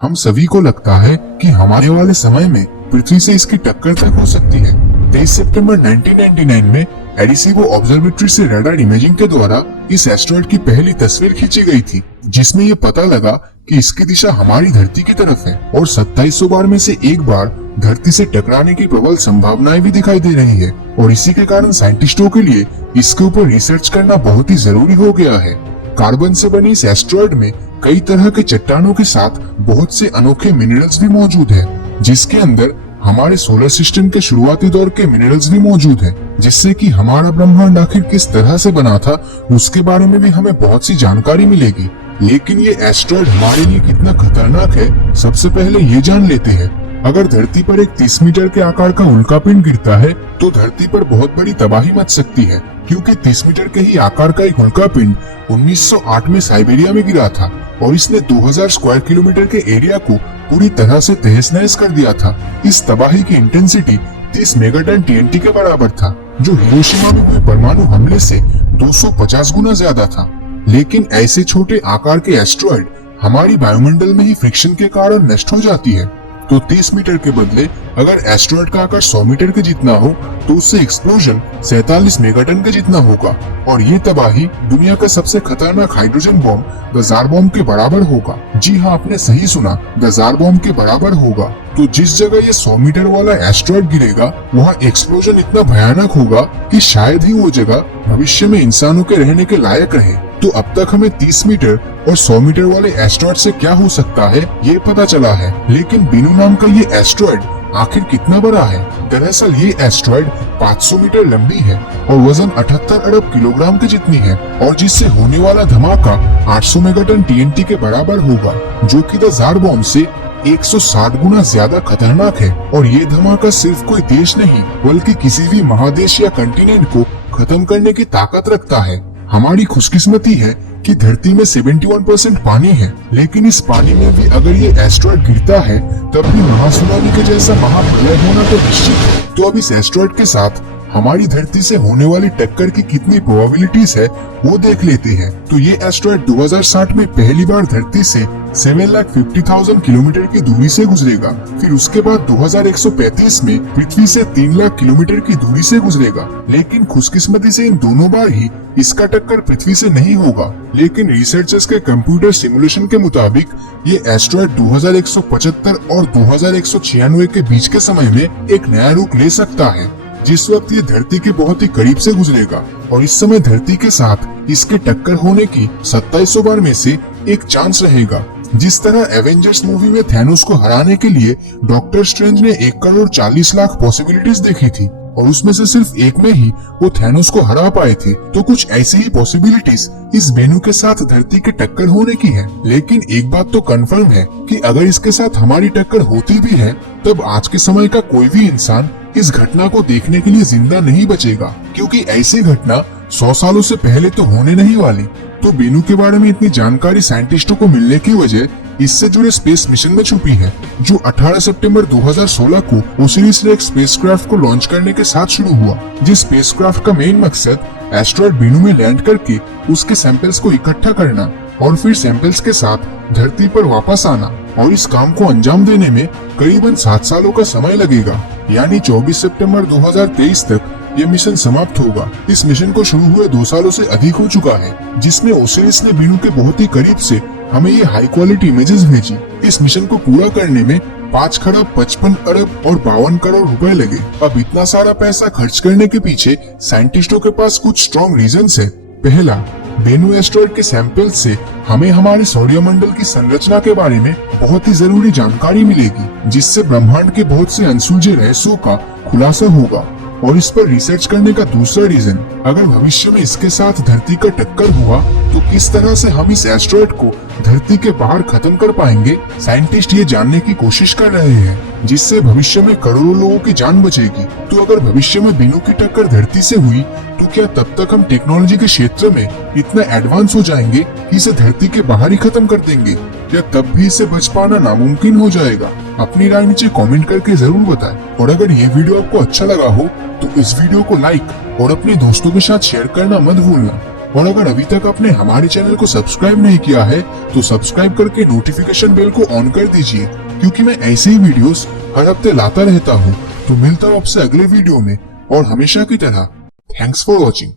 हम सभी को लगता है कि हमारे वाले समय में पृथ्वी से इसकी टक्कर तक हो सकती है। 23 सितंबर 1999 में एडिसीवो ऑब्जर्वेटरी से रडार इमेजिंग के द्वारा इस एस्ट्रॉयड की पहली तस्वीर खींची गई थी, जिसमें ये पता लगा कि इसकी दिशा हमारी धरती की तरफ है और 2700 बार में से एक बार धरती से टकराने की प्रबल संभावनाएं भी दिखाई दे रही है। और इसी के कारण साइंटिस्टों के लिए इसके ऊपर रिसर्च करना बहुत ही जरूरी हो गया है। कार्बन से बनी इस एस्ट्रॉयड में कई तरह के चट्टानों के साथ बहुत से अनोखे मिनरल्स भी मौजूद है, जिसके अंदर हमारे सोलर सिस्टम के शुरुआती दौर के मिनरल्स भी मौजूद है, जिससे कि हमारा ब्रह्मांड आखिर किस तरह से बना था उसके बारे में भी हमें बहुत सी जानकारी मिलेगी। लेकिन ये एस्ट्रॉयड हमारे लिए कितना खतरनाक है, सबसे पहले ये जान लेते हैं। अगर धरती पर एक 30 मीटर के आकार का उल्कापिंड गिरता है तो धरती पर बहुत बड़ी तबाही मच सकती है, क्योंकि 30 मीटर के ही आकार का एक उल्कापिंड 1908 में साइबेरिया में गिरा था और इसने 2000 स्क्वायर किलोमीटर के एरिया को पूरी तरह से तहस नहस कर दिया था। इस तबाही की इंटेंसिटी 30 मेगाटन टीएनटी के बराबर था, जो हिरोशिमा में हुए परमाणु हमले से 250 गुना ज्यादा था। लेकिन ऐसे छोटे आकार के एस्ट्रॉयड हमारी वायुमंडल में ही फ्रिक्शन के कारण नष्ट हो जाती है। तो 30 मीटर के बदले अगर एस्ट्रॉयड का आकार 100 मीटर के जितना हो तो उससे एक्सप्लोजन 47 मेगाटन के जितना होगा और ये तबाही दुनिया का सबसे खतरनाक hydrogen bomb the jar bomb के बराबर होगा। जी हाँ, आपने सही सुना, द जार बॉम्ब के बराबर होगा। तो जिस जगह ये 100 मीटर वाला एस्ट्रॉयड गिरेगा वहाँ एक्सप्लोजन इतना भयानक होगा कि शायद ही वो जगह भविष्य में इंसानों के रहने के लायक रहे। तो अब तक हमें 30 मीटर और 100 मीटर वाले एस्ट्रॉयड से क्या हो सकता है ये पता चला है, लेकिन बेनू नाम का ये एस्ट्रॉयड आखिर कितना बड़ा है? दरअसल ये एस्ट्रॉयड 500 मीटर लंबी है और वजन 78 अरब किलोग्राम के जितनी है और जिससे होने वाला धमाका 800 मेगाटन टीएनटी के बराबर होगा, जो कि द जार बॉम्ब से 160 गुना ज्यादा खतरनाक है। और ये धमाका सिर्फ कोई देश नहीं बल्कि किसी भी महादेश या कंटिनेंट को खत्म करने की ताकत रखता है। हमारी खुशकिस्मती है कि धरती में 71% पानी है, लेकिन इस पानी में भी अगर ये एस्ट्रॉयड गिरता है तब भी महासुनामी के जैसा महाप्रलय होना तो निश्चित है। तो अब इस एस्ट्रॉयड के साथ हमारी धरती से होने वाली टक्कर की कितनी प्रोबेबिलिटीज है वो देख लेते हैं। तो ये एस्ट्रॉयड 2060 में पहली बार धरती से 7,50,000 किलोमीटर की दूरी से गुजरेगा। फिर उसके बाद 2135 में पृथ्वी से 3 लाख किलोमीटर की दूरी से गुजरेगा। लेकिन खुशकिस्मती से इन दोनों बार ही इसका टक्कर पृथ्वी से नहीं होगा। लेकिन रिसर्चर्स के कंप्यूटर सिमुलेशन के मुताबिक ये एस्ट्रॉयड 2175 और 2196 के बीच के समय में एक नया रूप ले सकता है, जिस वक्त ये धरती के बहुत ही करीब से गुजरेगा। और इस समय धरती के साथ इसके टक्कर होने की 2700 बार में से एक चांस रहेगा। जिस तरह एवेंजर्स मूवी में थैनोस को हराने के लिए डॉक्टर स्ट्रेंज ने 1 करोड़ 40 लाख पॉसिबिलिटीज देखी थी और उसमें से सिर्फ एक में ही वो थैनोस को हरा पाए थे। तो कुछ ऐसी ही पॉसिबिलिटीज इस बेनू के साथ धरती के टक्कर होने की है। लेकिन एक बात तो कंफर्म है कि अगर इसके साथ हमारी टक्कर होती भी है तब आज के समय का कोई भी इंसान इस घटना को देखने के लिए जिंदा नहीं बचेगा, क्योंकि ऐसी घटना 100 सालों से पहले तो होने नहीं वाली। तो बेनू के बारे में इतनी जानकारी साइंटिस्टों को मिलने की वजह इससे जुड़े स्पेस मिशन में छुपी है, जो 18 सितंबर 2016 को ओसिरिस रेक्स स्पेसक्राफ्ट को लॉन्च करने के साथ शुरू हुआ। जिस स्पेसक्राफ्ट का मेन मकसद एस्ट्रॉयड बेनू में लैंड करके उसके सैंपल्स को इकट्ठा करना और फिर सैंपल्स के साथ धरती पर वापस आना, और इस काम को अंजाम देने में करीबन 7 सालों का समय लगेगा। यानी 24 सितंबर 2023 तक ये मिशन समाप्त होगा। इस मिशन को शुरू हुए 2 सालों से अधिक हो चुका है, जिसमें ओसिरिस ने बेनू के बहुत ही करीब से हमें ये हाई क्वालिटी इमेजेस भेजी। इस मिशन को पूरा करने में 5 खरब 55 अरब और 52 करोड़ रुपए लगे। अब इतना सारा पैसा खर्च करने के पीछे साइंटिस्टों के पास कुछ स्ट्रॉन्ग रीजंस है। पहला, बेनू एस्ट्रॉयड के सैंपल से हमें हमारे सौरमंडल की संरचना के बारे में बहुत ही जरूरी जानकारी मिलेगी, जिससे ब्रह्मांड के बहुत से अनसुलझे रहस्यों का खुलासा होगा। और इस पर रिसर्च करने का दूसरा रीजन, अगर भविष्य में इसके साथ धरती का टक्कर हुआ तो किस तरह से हम इस एस्ट्रॉयड को धरती के बाहर खत्म कर पाएंगे। साइंटिस्ट ये जानने की कोशिश कर रहे हैं, जिससे भविष्य में करोड़ों लोगों की जान बचेगी। तो अगर भविष्य में बेनू की टक्कर धरती से हुई तो क्या तब तक हम टेक्नोलॉजी के क्षेत्र में इतना एडवांस हो जाएंगे कि इसे धरती के बाहर ही खत्म कर देंगे, या तब भी इसे बच पाना नामुमकिन हो जाएगा? अपनी राय नीचे कमेंट करके जरूर बताएं। और अगर ये वीडियो आपको अच्छा लगा हो तो इस वीडियो को लाइक और अपने दोस्तों के साथ शेयर करना मत भूलना। और अगर अभी तक आपने हमारे चैनल को सब्सक्राइब नहीं किया है तो सब्सक्राइब करके नोटिफिकेशन बेल को ऑन कर दीजिए, क्योंकि मैं ऐसे ही वीडियोस हर हफ्ते लाता रहता हूँ। तो मिलता हूँ आपसे अगले वीडियो में, और हमेशा की तरह थैंक्स फॉर वॉचिंग।